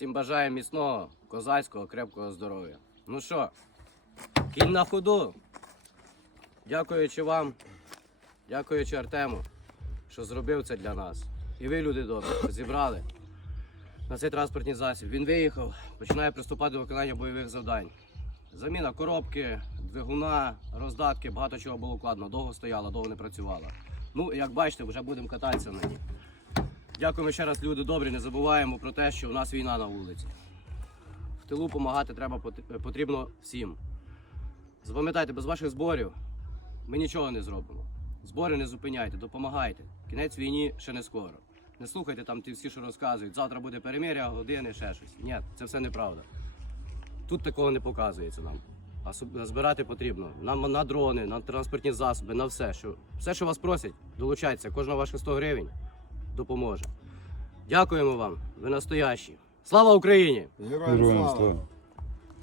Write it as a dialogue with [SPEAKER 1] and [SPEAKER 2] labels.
[SPEAKER 1] Всім бажаю міцного, козацького, крепкого здоров'я. Ну що, кінь на ходу. Дякуючи вам, дякуючи Артему, що зробив це для нас. І ви, люди добрі, зібрали на цей транспортний засіб. Він виїхав, починає приступати до виконання бойових завдань. Заміна коробки, двигуна, роздатки, багато чого було вкладено. Довго стояла, довго не працювала. Ну, як бачите, вже будемо кататися на ній. Дякуємо ще раз, люди добрі. Не забуваємо про те, що у нас війна на вулиці. В тилу допомагати треба потрібно всім. Запам'ятайте, без ваших зборів ми нічого не зробимо. Збори не зупиняйте, допомагайте. Кінець війні ще не скоро. Не слухайте там ті всі, що розказують. Завтра буде перемир'я, години, ще щось. Ні, це все неправда. Тут такого не показується нам. А збирати потрібно. Нам на дрони, на транспортні засоби, на все. Що, все, що вас просять, долучайтеся. Кожна ваша 100 гривень допоможе. Дякуємо вам, ви настоящі. Слава Україні!
[SPEAKER 2] Героям
[SPEAKER 3] слава.